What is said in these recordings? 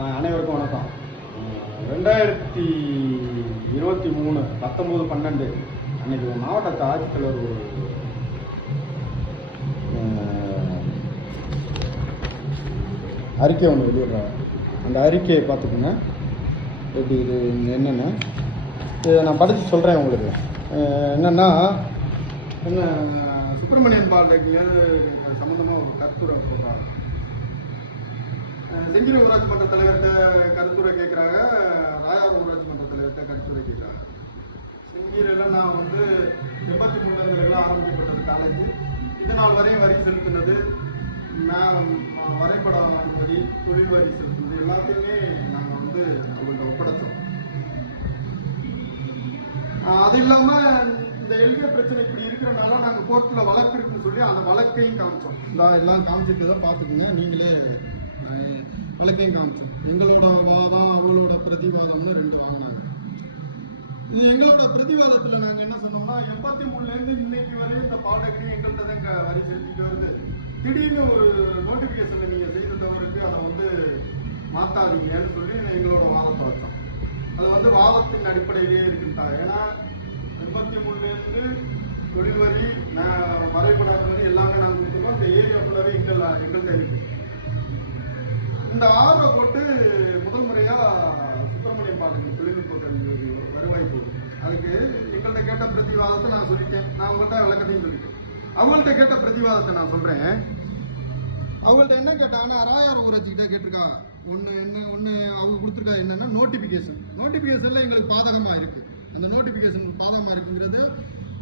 அனைவருக்கும் வணக்கம். 2023 19/12 அன்னைக்கு மாவட்ட ஆட்சித்தலைவர் ஒரு அறிக்கை ஒன்று வெளியிடுறாங்க. அந்த அறிக்கையை பார்த்துக்கோங்க. எப்படி இது என்னென்னா இதை நான் படித்து சொல்கிறேன் உங்களுக்கு. என்னென்னா சுப்பிரமணியன் பாலிடெக்னிக் சம்மந்தமாக ஒரு கருத்துரை சொல்கிறாங்க. செஞ்சிரி ஊராட்சி மன்ற தலைவர்கிட்ட கருத்துரை கேட்குறாங்க, ராயார் ஊராட்சி மன்ற தலைவர்கிட்ட கருத்துரை கேட்குறாங்க. செஞ்சிரியில் நான் 83 ஆரம்பிக்கப்பட்டது காலேஜ். இது நாள் வரையும் வரி செலுத்தினது, வரைபட அனுமதி, தொழில் வரி செலுத்தினது எல்லாத்தையுமே நாங்கள் அவங்கள்ட்ட ஒப்படைச்சோம். அது இல்லாமல் இந்த எல்கே பிரச்சனை இப்படி இருக்கிறனால நாங்கள் கோர்ட்டில் வழக்கு இருக்குன்னு சொல்லி அந்த வழக்கையும் காமிச்சோம். எல்லாம் காமிச்சிட்டு தான் பார்த்துக்குங்க, நீங்களே வழக்கையும் காமிச்சோம். எங்களோட வாதம் அவங்களோட பிரதிவாதம்னு 2 வாங்கினாங்க. இது எங்களோட பிரதிவாதத்தில் நாங்கள் என்ன சொன்னோம்னா, 83 இன்னைக்கு வரையும் இந்த பாலிடெக்னிக் எங்கள்கிட்ட தான் வரி செலுத்திட்டு வருது. திடீர்னு ஒரு நோட்டிஃபிகேஷனில் நீங்கள் செய்த தவறுக்கு அதை மாற்றாதீங்கன்னு சொல்லி எங்களோட வாதத்தை வச்சோம். அது வாதத்தின் அடிப்படையிலேயே இருக்குன்ட்டாங்க. ஏன்னா 83 தொழில் வரி வரைபடம் எல்லாமே நாங்கள் கொடுத்துருக்கோம். இந்த ஏரியா ஃபுல்லாகவே எங்கள்கிட்ட இருக்கு. இந்த ஆர்வை போட்டு முதல் முறையாக சுப்பிரமணியம் பாலிடெக்னிக் தொழில்நுட்ப கல்வி ஒரு வருவாய் போகுது. அதுக்கு எங்கள்கிட்ட கேட்ட பிரதிவாதத்தை நான் சொல்லிட்டேன். நான் உங்கள்கிட்ட விளக்கத்தையும் சொல்லிட்டேன். அவங்கள்ட்ட கேட்ட பிரதிவாதத்தை நான் சொல்கிறேன். அவங்கள்ட்ட என்ன கேட்டாங்கன்னா, ராயார் ஊராட்சிக்கிட்ட கேட்டிருக்காங்க. ஒன்று அவங்க கொடுத்துருக்கா என்னென்னா நோட்டிஃபிகேஷனில் எங்களுக்கு பாதகமாக இருக்குது. அந்த நோட்டிஃபிகேஷன் பாதகமாக இருக்குங்கிறது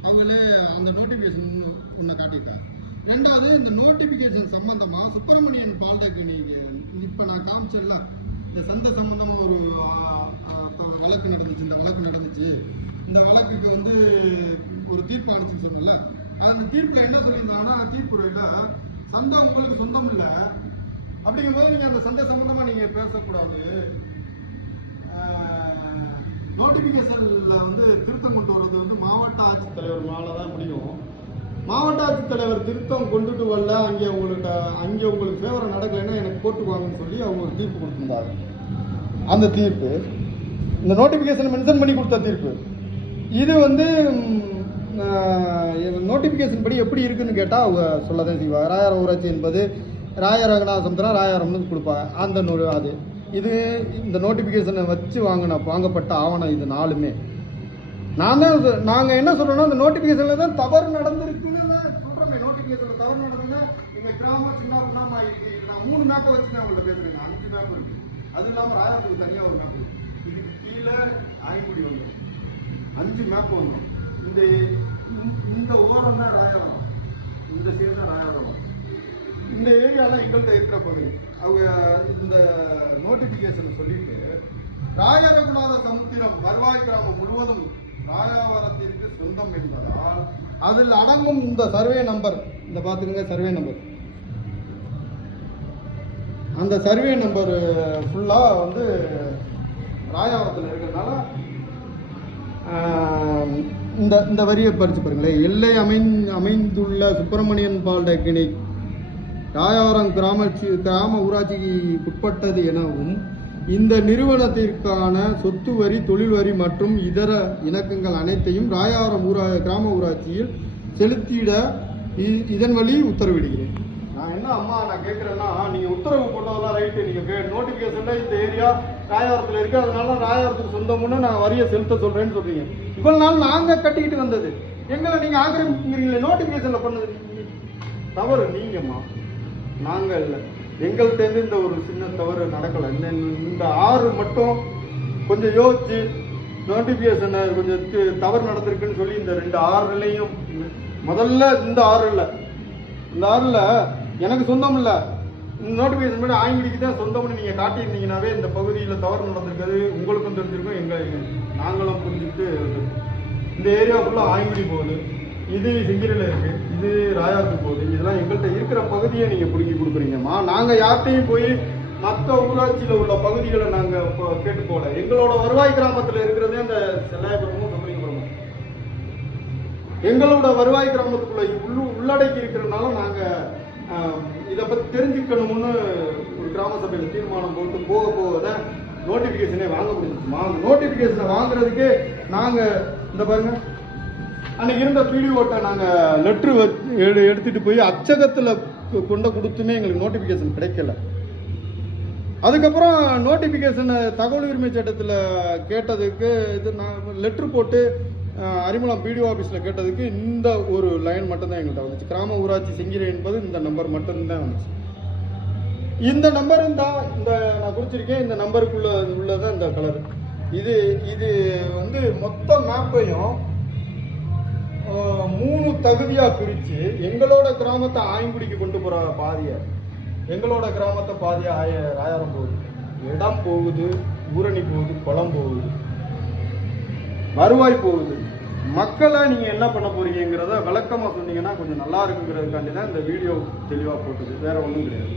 அவங்களே அந்த நோட்டிஃபிகேஷன் ஒன்று காட்டியிருக்காங்க. 2வது, இந்த நோட்டிஃபிகேஷன் சம்பந்தமாக சுப்பிரமணியன் பாலிடெக்னிக் இப்போ நான் காமிச்சல இந்த சந்தை சம்பந்தமாக ஒரு வழக்கு நடந்துச்சு. இந்த வழக்குக்கு ஒரு தீர்ப்பு அனுப்பிச்சுன்னு சொன்னல. அந்த தீர்ப்பில் என்ன சொல்லியிருந்தாங்கன்னா, தீர்ப்புரையில் சந்தை உங்களுக்கு சொந்தம் இல்லை அப்படிங்கும்போது நீங்கள் அந்த சந்தை சம்பந்தமாக நீங்கள் பேசக்கூடாது. நோட்டிஃபிகேஷனில் திருத்தம் கொண்டு வர்றது மாவட்ட ஆட்சித்தலைவர் மேலே தான் முடியும். மாவட்ட ஆட்சித்தலைவர் திருத்தம் கொண்டுட்டு வரல, அங்கே உங்களுக்கு ஃபேவரம் நடக்கலைன்னா எனக்கு கோர்ட்டுக்கு வாங்கன்னு சொல்லி அவங்க ஒரு தீர்ப்பு கொடுத்துருந்தாங்க. அந்த தீர்ப்பு இந்த நோட்டிஃபிகேஷனை மென்ஷன் பண்ணி கொடுத்த தீர்ப்பு. இது நோட்டிஃபிகேஷன் படி எப்படி இருக்குன்னு கேட்டால் அவங்க சொல்லதான் செய்வாங்க. ராயார் ஊராட்சி என்பது ராயார் ரங்கநாதசமுத்திரம் ராயாரம்னு கொடுப்பாங்க. அந்த அது இது இந்த நோட்டிஃபிகேஷனை வச்சு வாங்கப்பட்ட ஆவணம். இது 4மே நாங்கள் என்ன சொல்கிறோன்னா, இந்த நோட்டிஃபிகேஷனில் தான் தவறு நடந்திருக்குன்னு தான் சொல்கிறோமே. நோட்டிஃபிகேஷனில் தவறு நடந்ததுன்னா எங்கள் கிராமம் சின்ன பின்னாம ஆகிருக்கு. நான் 3 மேப்பை வச்சு நான் அவங்கள்ட்ட பேசுகிறேன். 5 மேப் இருக்குது. அது இல்லாமல் ராயாரத்துக்கு தனியாக ஒரு மேப் இருக்குது. இதுக்கு கீழே ஆய்குடி வந்துடும். 5 மேப் வந்துடும். இந்த ஓரம் தான் ராயாரம், இந்த சைடு தான் ராயாரம். இந்த ஏரியாவில் எங்கள்கிட்ட இருக்கிற பகுதி அவங்க இந்த நோட்டிஃபிகேஷனை சொல்லிட்டு, ராயரகுநாத சமுத்திரம் வருவாய் கிராமம் முழுவதும் ராயாவரத்திற்கு சொந்தம் என்பதால் அதில் அடங்கும் இந்த சர்வே நம்பர், இந்த பார்த்துக்கங்க சர்வே நம்பர், அந்த சர்வே நம்பர் ஃபுல்லாக ராயாவரத்தில் இருக்கிறதுனால இந்த வரியை பறித்து பாருங்களேன். எல்லை அமைந்துள்ள சுப்பிரமணியன் பாலிடெக்னிக் ராயாவரம் கிராம ஊராட்சிக்கு உட்பட்டது எனவும், இந்த நிறுவனத்திற்கான சொத்து வரி, தொழில் வரி மற்றும் இதர இணக்கங்கள் அனைத்தையும் ராயாவரம் கிராம ஊராட்சியில் செலுத்திட இதன் வழி உத்தரவிடுகிறேன். நான் என்ன நான் கேட்குறேன்னா, நீங்கள் உத்தரவு போட்டதெல்லாம் ரைட்டு. நீங்கள் நோட்டிஃபிகேஷனில் இந்த ஏரியா ராயாவரத்தில் இருக்குது, அதனால ராயாவரத்துக்கு சொந்தம்னு நான் வரியை செலுத்த சொல்கிறேன்னு சொல்கிறீங்க. இவ்வளோ நாள் நாங்கள் கட்டிக்கிட்டு வந்தது எங்களை நீங்கள் ஆக்கிரமிக்கிறீங்களே. நோட்டிஃபிகேஷனில் பண்ணது தவறு நீங்கம்மா, நாங்கள் இல்லை. எங்கள்கிட்டேருந்து இந்த ஒரு சின்ன தவறு நடக்கலை. இந்த 6 மட்டும் கொஞ்சம் யோசிச்சு நோட்டிஃபிகேஷனை கொஞ்சம் தவறு நடந்திருக்குன்னு சொல்லி இந்த 2 6லையும் முதல்ல இந்த 6 இல்லை, இந்த 6ல் எனக்கு சொந்தம் இல்லை, இந்த நோட்டிஃபிகேஷன் பண்ணி ஆய்மொழிக்கு தான் சொந்தம்னு நீங்கள் காட்டியிருந்தீங்கன்னாவே இந்த பகுதியில் தவறு நடந்திருக்காது, உங்களுக்கும் தெரிஞ்சிருக்கும், நாங்களும் புரிஞ்சுட்டு. இந்த ஏரியா ஃபுல்லாக ஆய்மொழி போகுது, இது செஞ்சிரியில் இருக்குது, இது ராயாவுக்கு போகுது. இதெல்லாம் எங்கள்கிட்ட இருக்கிற பகுதியை நீங்கள் பிடுங்கி கொடுக்குறீங்கம்மா. நாங்கள் யார்கிட்டையும் போய் மற்ற ஊராட்சியில் உள்ள பகுதிகளை நாங்கள் இப்போ கேட்டு போகல. எங்களோட வருவாய் கிராமத்தில் இருக்கிறதே அந்த செல்லாயபுரமும் சமரிபுரமும் எங்களோட வருவாய் கிராமத்துக்குள்ள உள்ளடக்கி இருக்கிறதுனால நாங்கள் இதை பற்றி தெரிஞ்சுக்கணும்னு ஒரு கிராம சபையில் தீர்மானம் போட்டு போக போக தான் நோட்டிஃபிகேஷனே வாங்க முடியுமா? அந்த நோட்டிஃபிகேஷனை வாங்குறதுக்கு நாங்கள் இந்த பாருங்க அன்னைக்கு இருந்த பிடிஓட்ட நாங்கள் லெட்ரு எடுத்துகிட்டு போய் அச்சகத்தில் கொண்டு கொடுத்துமே எங்களுக்கு நோட்டிஃபிகேஷன் கிடைக்கல. அதுக்கப்புறம் நோட்டிஃபிகேஷனை தகவல் உரிமை சட்டத்தில் கேட்டதுக்கு இது நான் லெட்ரு போட்டு அரிமளம் பிடிஓ ஆஃபீஸில் கேட்டதுக்கு இந்த ஒரு லைன் மட்டும்தான் எங்கள்கிட்ட வந்துச்சு. கிராம ஊராட்சி செங்கிரை என்பது இந்த நம்பர் மட்டும்தான் வந்துச்சு. இந்த நம்பர் இந்த நான் குறிச்சிருக்கேன். இந்த நம்பருக்குள்ள உள்ளதான் இந்த கலர். இது இது வந்து மொத்த மேப்பையும் 3 தகுதியாக பிரித்து எங்களோட கிராமத்தை ஆயங்குடிக்கு கொண்டு போகிற பாதியை, எங்களோட கிராமத்தை பாதியாக ராயாரம் போகுது, இடம் போகுது, ஊரணி போகுது, குளம் போகுது, வருவாய் போகுது. மக்களை நீங்கள் என்ன பண்ண போறீங்கிறத விளக்கமாக சொன்னீங்கன்னா கொஞ்சம் நல்லா இருக்குங்கிறதுக்காண்டி தான் இந்த வீடியோ தெளிவாக போட்டுது, வேற ஒன்றும் கிடையாது.